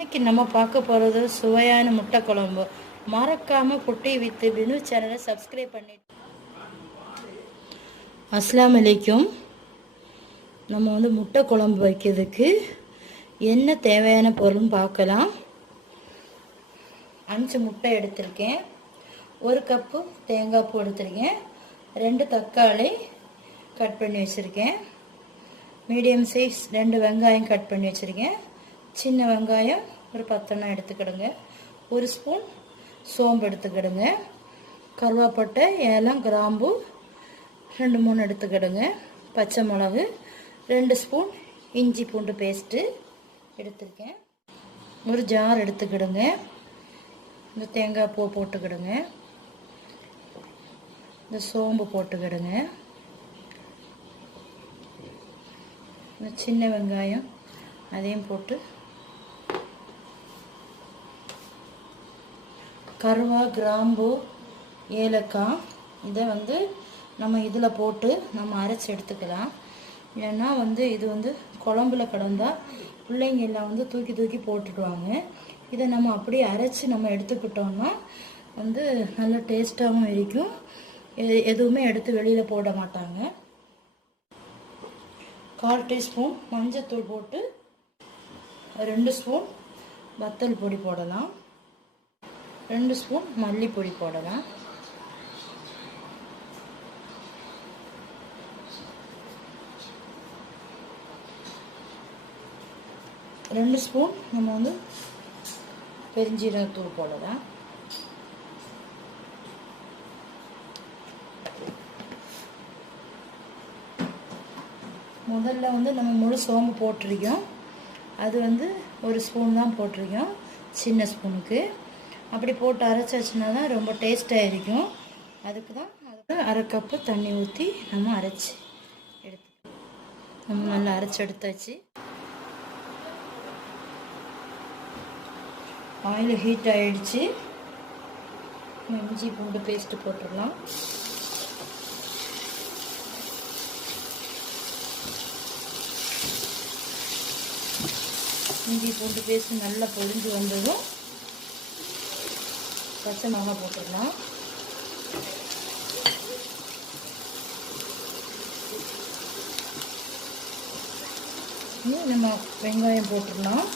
இன்னைக்கு நம்ம பார்க்க போகிறது சுவையான முட்டை குழம்பு. மறக்காமல் குட்டி வித் பினு சேனலை சப்ஸ்கிரைப் பண்ணிட்டு. அஸ்ஸலாமு அலைக்கும். நம்ம முட்டை குழம்பு வைக்கிறதுக்கு என்ன தேவையான பொருள்னு பார்க்கலாம். 5 முட்டை எடுத்திருக்கேன், 1 கப்பு தேங்காய் பூ எடுத்திருக்கேன், 2 தக்காளி கட் பண்ணி வச்சுருக்கேன், மீடியம் சைஸ் 2 வெங்காயம் கட் பண்ணி வச்சுருக்கேன், சின்ன வெங்காயம் ஒரு 10 எடுத்துக்கிடுங்க, 1 ஸ்பூன் சோம்பு எடுத்துக்கிடுங்க, கருவேப்பட்டை, ஏலம், கிராம்பு 2-3 எடுத்துக்கிடுங்க, பச்சை மிளகு 2 ஸ்பூன், இஞ்சி பூண்டு பேஸ்ட்டு எடுத்துருக்கேன், ஒரு ஜார் எடுத்துக்கிடுங்க. இந்த தேங்காய் பூ போட்டுக்கிடுங்க, இந்த சோம்பு போட்டுக்கிடுங்க, இந்த சின்ன வெங்காயம் அதையும் போட்டு, கருவா, கிராம்பு, ஏலக்காய் இதை நம்ம இதில் போட்டு நம்ம அரைச்சி எடுத்துக்கலாம். ஏன்னா இது குழம்புல கிடந்தால் பிள்ளைங்க எல்லாம் தூக்கி தூக்கி போட்டுடுவாங்க. இதை நம்ம அப்படியே அரைச்சி நம்ம எடுத்துக்கிட்டோம்னா நல்ல டேஸ்ட்டாகவும் இருக்கும். எதுவுமே எடுத்து வெளியில் போட மாட்டாங்க. 1/4 டீஸ்பூன் மஞ்சத்தூள் போட்டு 2 ஸ்பூன் வத்தல் பொடி போடலாம், 2 ஸ்பூன் மல்லிப்பொடி போடலாம், 2 ஸ்பூன் நம்ம பெருஞ்சீரகத்தூள் போடலாம், முதல்ல நம்ம முழு சோம்பு போட்டிருக்கோம். அது 1 ஸ்பூன் தான் போட்டிருக்கோம், சின்ன ஸ்பூனுக்கு. அப்படி போட்டு அரைச்சாச்சுன்னா தான் ரொம்ப டேஸ்ட்டாக இருக்கும். அதுக்கு தான் 1/2 கப்பு தண்ணி ஊற்றி நம்ம அரைச்சி நம்ம நல்லா அரைச்சி எடுத்தாச்சு. ஆயில் ஹீட் ஆகிடுச்சு. இஞ்சி பூண்டு பேஸ்ட்டு போட்டுடலாம். இஞ்சி பூண்டு பேஸ்ட்டு நல்லா பொரிஞ்சு வந்ததும் பச்சை மிளகாய் போட்டுடலாம். நம்ம வெங்காயம் போட்டுடலாம்.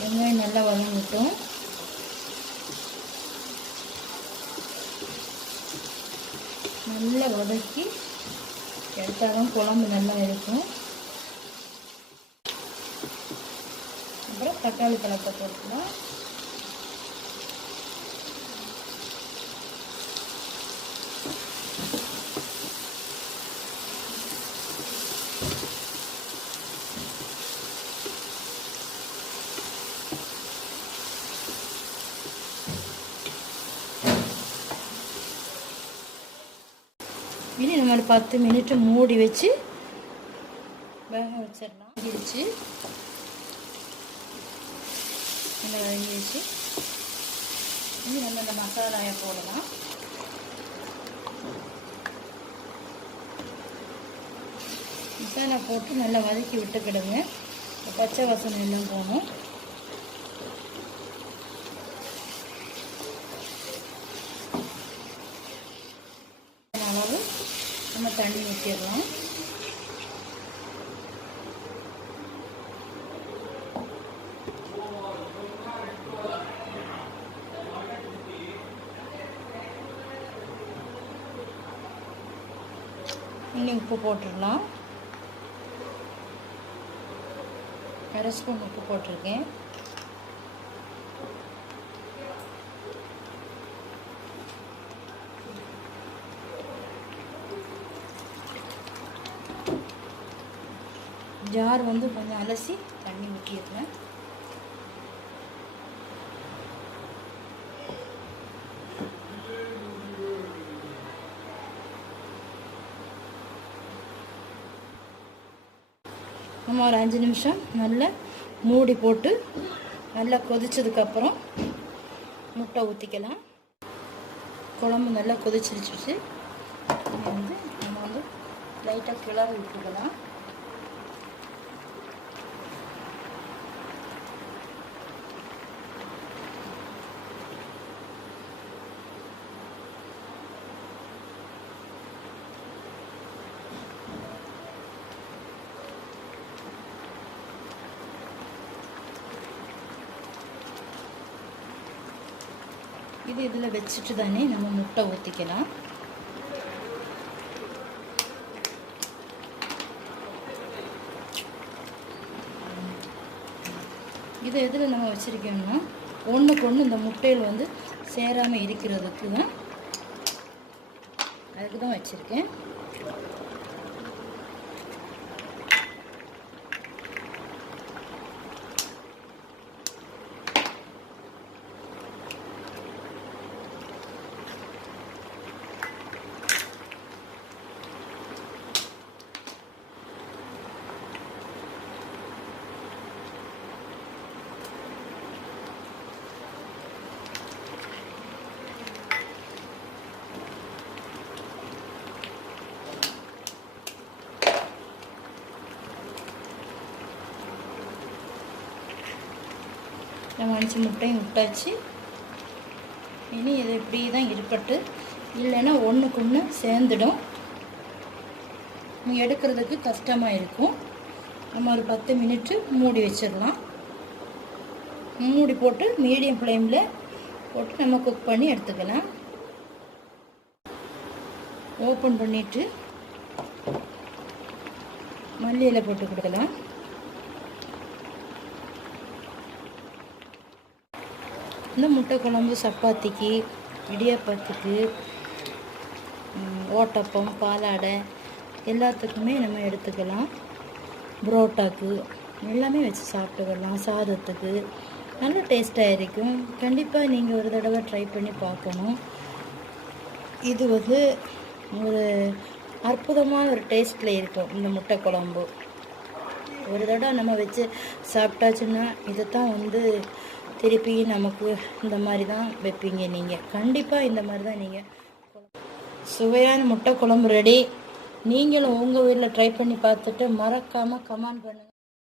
வெங்காயம் நல்லா வதங்கட்டும். நல்லா வதக்கி எடுத்தாலும் குழம்பு நல்லா இருக்கும். அப்புறம் தக்காளி பழத்தை போட்டுக்கலாம். இனி நம்ம ஒரு 10 மினிட் மூடி வச்சு வேக வச்சிடலாம். வச்சு நல்லா வச்சு இனி நம்ம இந்த மசாலாயை போடலாம். மசாலா போட்டு நல்லா வதக்கி விட்டுக்கிடுங்க. பச்சை வாசனை எல்லாம் போகணும். நம்ம தண்ணி ஊற்றிடலாம். இன்னும் உப்பு போட்டுடலாம். 1/2 ஸ்பூன் உப்பு போட்டிருக்கேன். ஜார் கொஞ்சம் அலசி தண்ணி ஊற்றிடுறேன். நம்ம ஒரு 5 நிமிஷம் நல்லா மூடி போட்டு நல்லா கொதிச்சதுக்கப்புறம் முட்டை ஊற்றிக்கலாம். குழம்பு நல்லா கொதிச்சிருச்சு. வந்து நம்ம வந்து லைட்டாக கிளறி விட்டுக்கலாம். இது இதில் வச்சுட்டு தானே நம்ம முட்டை ஊற்றிக்கலாம். இது எதில் நம்ம வச்சுருக்கோம்னா ஒன்றுக்கு ஒன்று இந்த முட்டையில் வந்து சேராமல் இருக்கிறதுக்கு தான், அதுக்கு தான் வச்சுருக்கேன். நம்ம 5 முட்டையும் விட்டாச்சு. இனி இது இப்படி தான் இருக்கட்டு, இல்லைன்னா ஒன்றுக்கு ஒன்று சேர்ந்துடும், எடுக்கிறதுக்கு கஷ்டமாக இருக்கும். நம்ம ஒரு 10 மினிட்டு மூடி வச்சிடலாம். மூடி போட்டு மீடியம் ஃப்ளேமில் போட்டு நம்ம குக் பண்ணி எடுத்துக்கலாம். ஓப்பன் பண்ணிவிட்டு மல்லி இலை போட்டு கொடுக்கலாம். இந்த முட்டை குழம்பு சப்பாத்திக்கு, இடியாப்பத்துக்கு, ஓட்டப்பம், பாலாடை எல்லாத்துக்குமே நம்ம எடுத்துக்கலாம். புரோட்டாக்கு எல்லாமே வச்சு சாப்பிட்டுக்கலாம். சாதத்துக்கு நல்ல டேஸ்ட்டாக இருக்கும். கண்டிப்பாக நீங்கள் ஒரு தடவை ட்ரை பண்ணி பார்க்கணும். இது வந்து ஒரு அற்புதமான ஒரு டேஸ்ட்டில் இருக்கும் இந்த முட்டை குழம்பு. ஒரு தடவை நம்ம வச்சு சாப்பிட்டாச்சுன்னா இதை தான் வந்து திருப்பி நமக்கு இந்த மாதிரி தான் வைப்பீங்க நீங்கள். கண்டிப்பாக இந்த மாதிரி தான் நீங்கள். சுவையான முட்டை குழம்பு ரெடி. நீங்களும் உங்கள் வீட்டில் ட்ரை பண்ணி பார்த்துட்டு மறக்காமல் கமெண்ட் பண்ணுங்கள்.